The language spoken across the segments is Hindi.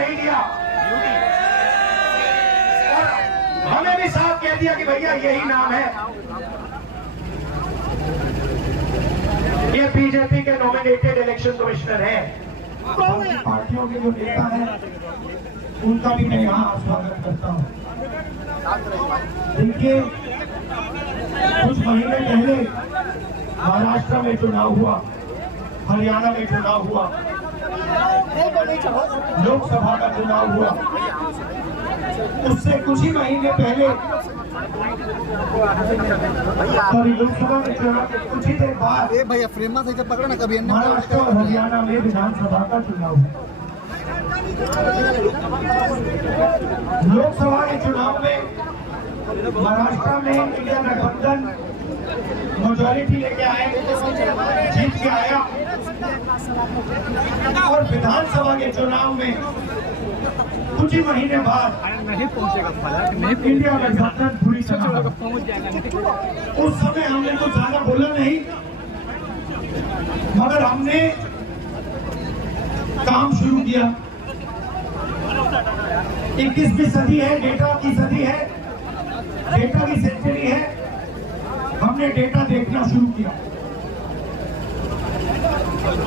नहीं दिया और हमें भी साफ कह दिया कि भैया यही नाम है। ये बीजेपी के नॉमिनेटेड इलेक्शन कमिश्नर हैं। पार्टियों के जो नेता हैं उनका भी मैं यहाँ स्वागत करता हूँ। देखिए, कुछ महीने पहले महाराष्ट्र में चुनाव हुआ, हरियाणा में चुनाव हुआ, लोकसभा का चुनाव हुआ। उससे कुछ ही महीने पहले लोकसभा में चुनाव के कुछ ही देर बाद भैया फ्रेम से पकड़ा ना कभी महाराष्ट्र और हरियाणा में विधानसभा का चुनाव हुआ। लोकसभा के चुनाव में महाराष्ट्र में इंडिया गठबंधन मेजॉरिटी लेके आए, जीत के आया और विधानसभा के चुनाव में कुछ ही महीने बाद इंडिया गठबंधन पूरी तरह पहुंच जाएगा। उस समय हमने कुछ ज्यादा बोला नहीं, मगर हमने काम शुरू किया। 21वीं सदी है, डेटा की सदी है, डेटा की सेंचुरी है। हमने डेटा देखना शुरू किया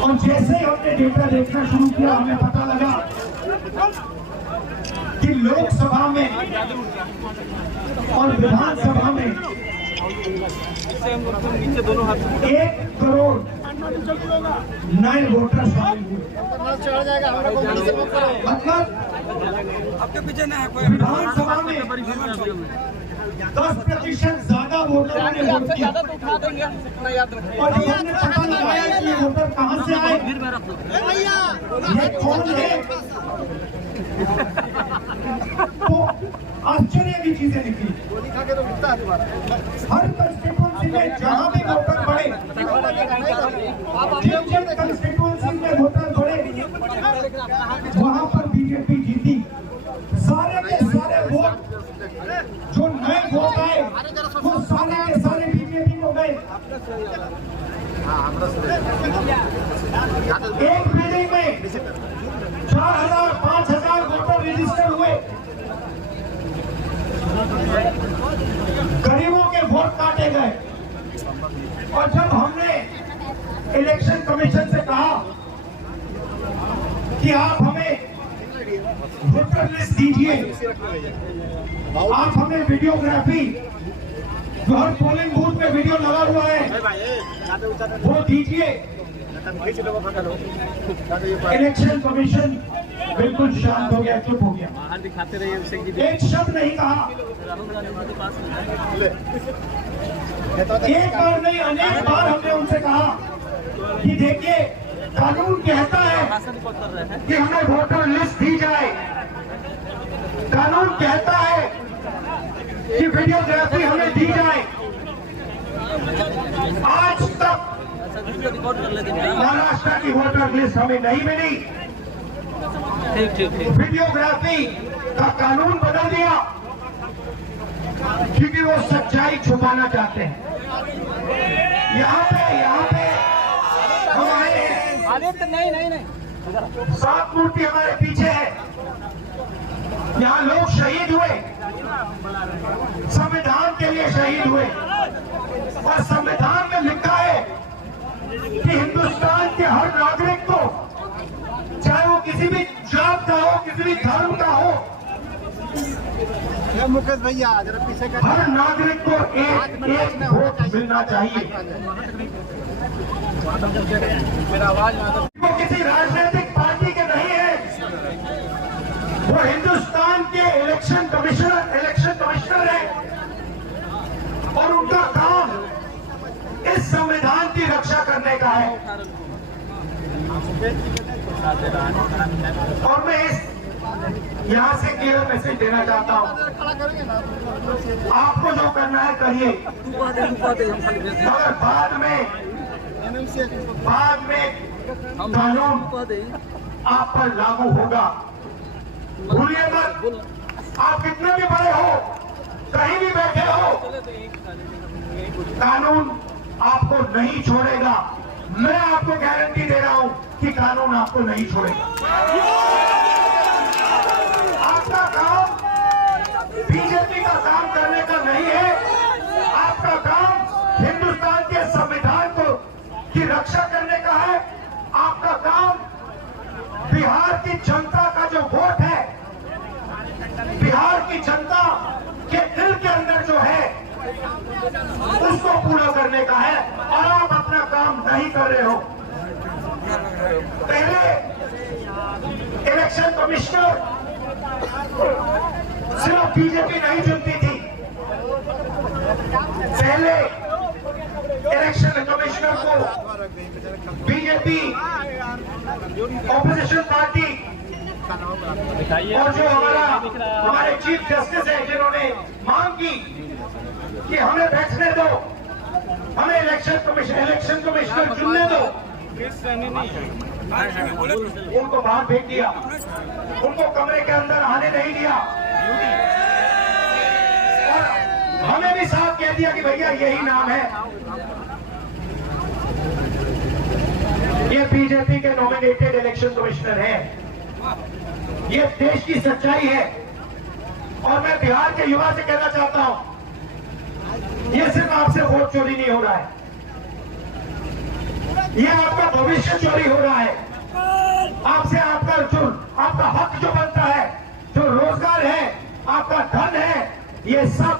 और जैसे ही हमने डेटा देखना शुरू किया हमें पता लगा कि लोकसभा में और विधानसभा में 1 करोड़ नए वोटर शामिल हुए। मतलब आपके पीछे ना विधानसभा में 10% ज्यादा वोटरों ने वोट किया और ये हमने पता लगाया कि ये वोटर कहां से आए, ये कौन है, तो आश्चर्य की चीजें निकली। हर कंस्टिट्यूंसी में जहां भी वोटर बढ़े, जिन कंस्टिट्यूंसी में वोटर बढ़े वहां पर बीजेपी जीती। सारे के सारे वोट जो नए वोट आए वो सारे के सारे बीजेपी को गए। एक बिल्डिंग में 4000-5000 वोटर रजिस्टर हुए। गरीबों के वोट काटे गए और जब हमने इलेक्शन कमीशन से कहा कि आप हमें वोटर लिस्ट दीजिए, आप हमें वीडियोग्राफी जो हर पोलिंग बूथ में वीडियो लगा हुआ है वो दीजिए, इलेक्शन कमीशन बिल्कुल शांत हो गया, चुप हो गया, एक शब्द नहीं कहा। एक बार नहीं अनेक बार हमने उनसे कहा कि देखिए कानून कहता है कि हमें वोटर लिस्ट दी जाए, कानून कहता है कि वीडियोग्राफी हमें दी जाए। आज तक महाराष्ट्र की वोटर लिस्ट हमें नहीं मिली। वीडियोग्राफी का कानून बदल दिया क्योंकि वो सच्चाई छुपाना चाहते हैं। यहाँ पे हमारे सात मूर्ति हमारे पीछे है। यहाँ लोग शहीद हुए, संविधान के लिए शहीद हुए और संविधान में लिखा है कि हिंदुस्तान के हर नागरिक को, चाहे वो किसी भी जात का हो, किसी भी धर्म का हो, मुकेश भैया जरा पीछे का, हर नागरिक को एक वोट मिलना चाहिए। मेरा आवाज वो किसी राजनीतिक पार्टी के नहीं है, वो हिंदुस्तान के इलेक्शन कमिश्नर है और उनका काम इस संविधान की रक्षा करने का है। और मैं यहाँ से क्लियर मैसेज देना चाहता हूँ, आपको जो करना है करिए, मगर बाद में कानून आप पर लागू होगा। भूलिए मत, आप कितने भी बड़े हो, कहीं भी बैठे हो, कानून आपको नहीं छोड़ेगा। मैं आपको गारंटी दे रहा हूं कि कानून आपको नहीं छोड़ेगा। बिहार की जनता का जो वोट है, बिहार की जनता के दिल के अंदर जो है, उसको पूरा करने का है और आप अपना काम नहीं कर रहे हो। पहले इलेक्शन कमिश्नर सिर्फ बीजेपी नहीं चुनती थी, पहले इलेक्शन कमिश्नर को बीजेपी ऑपोजिशन पार्टी और जो हमारे चीफ जस्टिस है जिन्होंने मांग की कि हमें बैठने दो, हमें इलेक्शन कमिश्नर चुनने दो, उनको बाहर फेंक दिया, उनको कमरे के अंदर आने नहीं दिया और हमें भी साफ कह दिया कि भैया यही नाम है, ये बीजेपी के नॉमिनेटेड इलेक्शन कमिश्नर हैं। ये देश की सच्चाई है और मैं बिहार के युवा से कहना चाहता हूं, ये सिर्फ आपसे वोट चोरी नहीं हो रहा है, ये आपका भविष्य चोरी हो रहा है। आपसे आपका हक जो बनता है, जो रोजगार है, आपका धन है, ये सब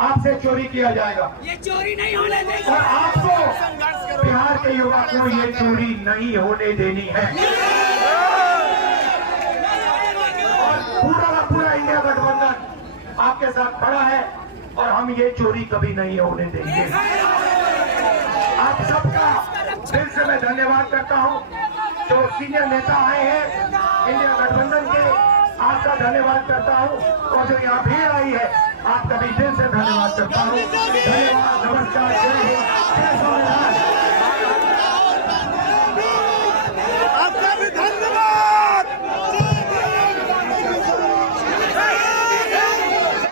आपसे चोरी किया जाएगा। ये चोरी नहीं होने देंगे। और आपको बिहार के युवा को ये चोरी नहीं होने देनी है। और पूरा का पूरा इंडिया गठबंधन आपके साथ खड़ा है और हम ये चोरी कभी नहीं होने देंगे। आप सबका दिल से मैं धन्यवाद करता हूं, जो सीनियर नेता आए हैं इंडिया गठबंधन के, आपका धन्यवाद करता हूं और जो यहाँ भीड़ आई है आपका भी दिल से धन्यवाद करता हूं।